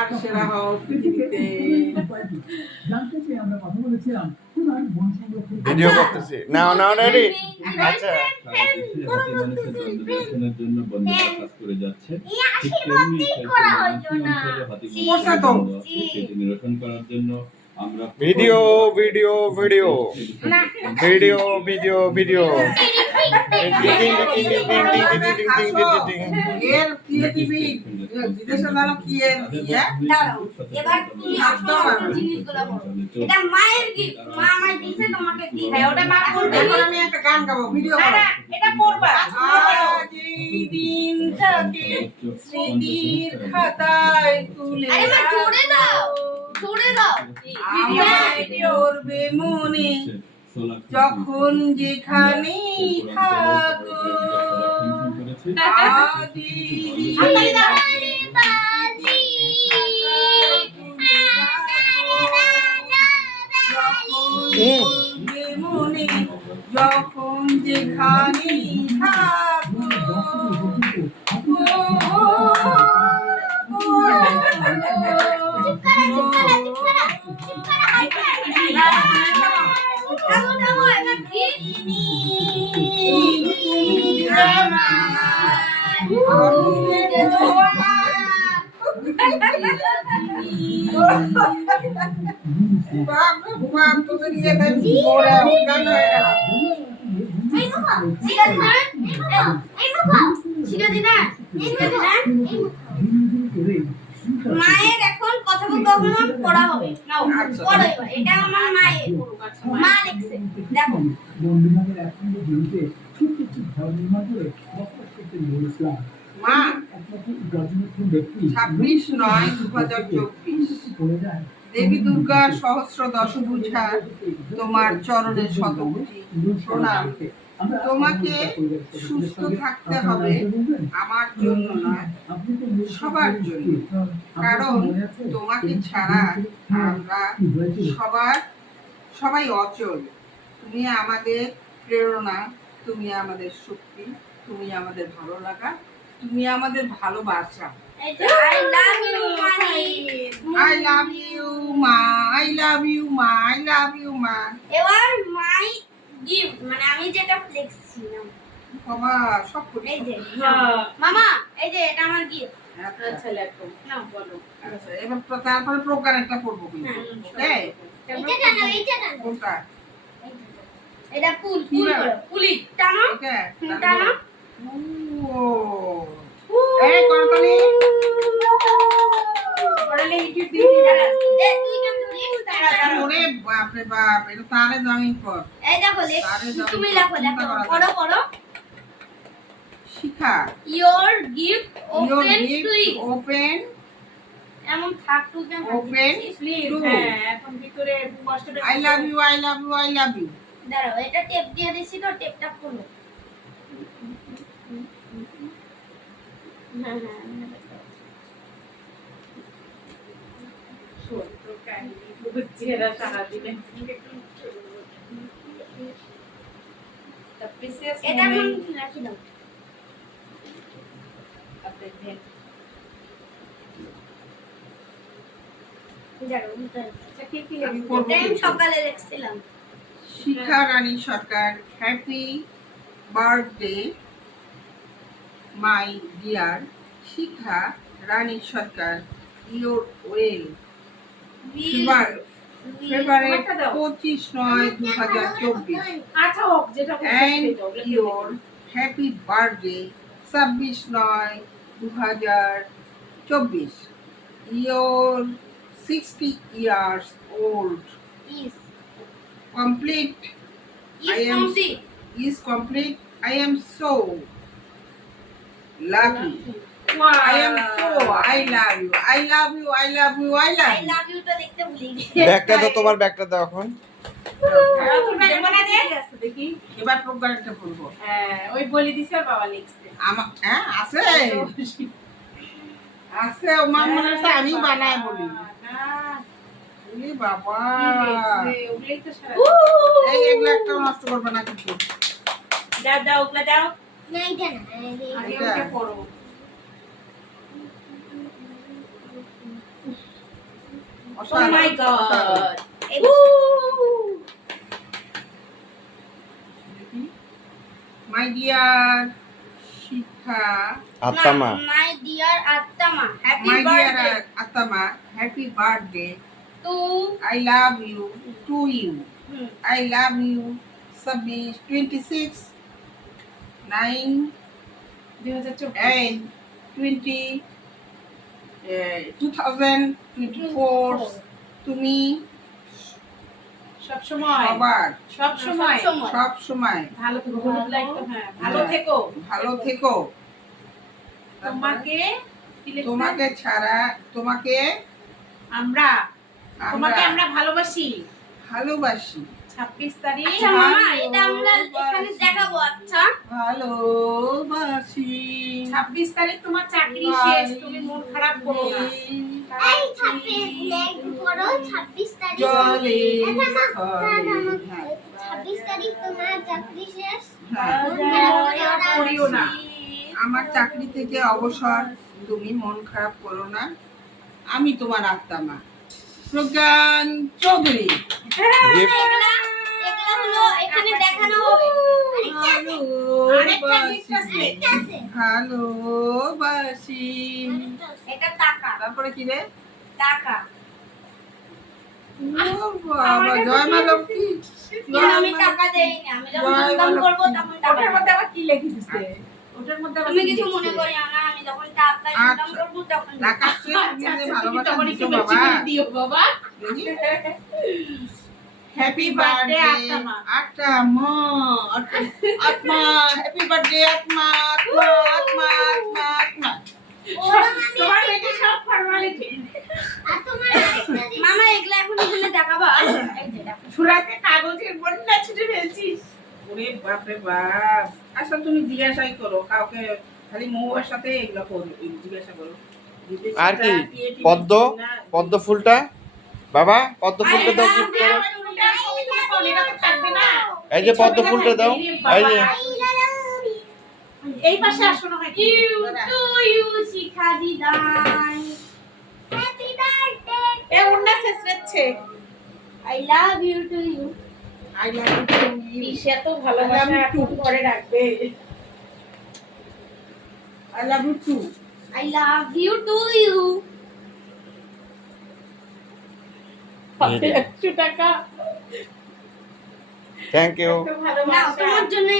আর সেরা হও পৃথিবীতে। ভিডিও করতেছি নাও নাও রেডি আচ্ছা জন্য বন্ধুরা কাজ করে যাচ্ছে ঠিক তেমনি বসে তো সেটি নিরসন করার জন্য আমরা video video video video video video এর ক্রিয়েটিভি বিদেশে জানো কি এর ইয়ে দাঁড়াও এবার তুমি আসল জিনিসগুলো বলো এটা মায়ের গিফট মা আমায় দিয়েছে তোমাকে দিই হ্যাঁ ওটা মা করবে এখন আমি একটা গান গাবো ভিডিও না না এটা পড়বা আজ এই দিনটাকে স্মৃতির খাতায় তুলে আরে মা জোরে দাও আমায় করবে মনে যখন যেখানে থাকো আজ এই হাততালি দাও। করবে মনে যখন যেখানে থাকো মায়ের এখন কথোপকথন পড়া হবে নাও পড়ো এবার এটা আমার মায়ের মা লিখছে দেখো মা 26/9/2024 দেবী দুর্গা সহস্র দশভুজা তোমার চরণে শতকোটি প্রণাম। তোমাকে সুস্থ থাকতে হবে আমার জন্য নয় সবার জন্য, কারণ তোমাকে ছাড়া আমরা সবাই অচল। তুমি আমাদের প্রেরণা, তুমি আমাদের শক্তি, তুমি আমাদের ভালো লাগা, তুমি আমাদের ভালোবাসা। I love you money I love you মা, I love you মা, I love you মা। এবার মাই গিফট মানে আমি যেটা লিখছিলাম বাবা সব করে এই যে হ্যাঁ মামা এই যে এটা আমার গিফট আচ্ছা লেখো নাও বলো আচ্ছা এবার তারপরে প্রকার একটা পড়বো কিন্তু ওকে এটা টানো কোনটা এটা ফুল পুলি টানো ওকে টানো ও এই করতলি পড়ালে ইউটিউব দিয়ে দাঁড়া তুই কেন ধরিস ওরে বাপ রে বাপ এটা তারে জামিন কর এই দেখো তুমি লেখো পড়ো শিখা your gift your open gift please open এমন থাক টু কেন open প্লিজ to হ্যাঁ এখন ভিতরে কষ্টটা I love you I love you I love you দাঁড়াও এটা টেপ দিয়ে দিছি তো টেপটা খুলো হ্যাঁ ছোট কাহিনী বুঝছেরা সারা দিনে the precious এটা এখন moment রাখি দাও of the day দাঁড়াও আচ্ছা কি কি আমি লিখছো? পড়বো টাইম কিন্তু। সকালে লিখছিলাম Shikha Rani Sarkar happy birthday my dear Shikha Rani Sarkar your well favourite 25/9/2024 আচ্ছা হোক যেটা and your happy birthday 26/9/2024 your 60 years old is complete I am complete is complete. I am so lucky. I am so I love you. I love you. I love you. I love I you. love you তো লিখতে ভুলে গেছি ব্যাগটা দাও তোমার ব্যাগটা দাও এখন তোমরা বলে দে দেখি এবার প্রোগ্রামটা বলবো হ্যাঁ ওই বলে দিছে আর বাবা লিখছে আমার হ্যাঁ আছে আছে ও মা মনে হচ্ছে আমি বানাই বলি না এ বাবা ওগুলাই তো সারা এই এগুলা একটা নষ্ট করবে না কিছু দাও ওগুলা দাও না এটা না আগে ওটা পড়ো Oh my god. এই মাই dear Shikha, Atma my dear Atma happy my dear birthday Atma, happy birthday. To I love you to you. I love you. 26 9 2024 and 2024 তুমি সব সময় সবার সব সময় সব সময় ভালো থেকো হলুদ লাইট তো হ্যাঁ ভালো থেকো ভালো থেকো। তোমাকে কি লিখছে? তোমাকে ছাড়া তোমাকে আমরা তোমাকে আমরা আমরা ভালোবাসি ভালোবাসি। 26 তারিখ আচ্ছা মামা এটা আমরা এখানে দেখাবো আচ্ছা ভালোবাসি 26 তারিখ তোমার চাকরি শেষ তুমি মন খারাপ করো না এই 26 লেগ করো 26 তারিখ জলে এটা না, হ্যাঁ 26 তারিখ তোমার চাকরি শেষ হ্যাঁ মন খারাপ করিও না আমার চাকরি থেকে অবসর, তুমি মন খারাপ করো না, আমি তোমার আত্মা। প্রজ্ঞান চৌধুরী। গিফট এগুলা হলো এখানে দেখানো হবে আরেকটা gift আছে। ভালোবাসি। এটা টাকা তারপরে কি রে? টাকা ও বাবা, জয় মা লক্ষ্মী। যেন আমি টাকা দেই না আমি যখন জয় ইনকাম মা করব তখন টাকা ওটার দেব। মধ্যে আবার কি লিখে দিছে ওটার মধ্যে আবার তুমি কি কিছু লিখছে? মনে করিও না আমি যখন টাকা ইনকাম আচ্ছা। করব তখন দেব। টাকা চেয়ে তুমি আচ্ছা, যে আচ্ছা, তুমি ভালোবাসা তখন দিছো একটু বেশি বাবা। করে দিও বাবা হ্যাপি birthday, বার্থডে আত্মা। আত্মা আত্মা, হ্যাপি বার্থডে আত্মা আত্মা আত্মা আত্মা আত্মা। তোমার বেটি সব ফর্মালিটি আর তোমার আরেকটা মামা এগুলা এখন এখানে দেখাবো এই যে দেখো সুরাতে কাগজের বন্যা ছুটে ফেলছিস ওরে বাপ রে বাপ। আচ্ছা তুমি জিজ্ঞাসাই করো কাউকে, খালি মৌয়ের সাথে এগুলো করো, জিজ্ঞাসা করো। আর কি পদ্ম পদ্ম ফুলটা বাবা পদ্ম ফুলটা দাও gift করো। এই যে পদ্ম ফুলটা দাও এই যে এই পাশে আসো না হয় ইউ টু ইউ শিখা দিদান হ্যাপি বার্থডে এ উন্না শেষ হচ্ছে I love you to you I love you to you. Isha তো ভালোবাসা একটু পরে রাখবে I love you too. I love you to you 100 টাকা থ্যাংক ইউ একটু না ভালোবাসা তোমার জন্য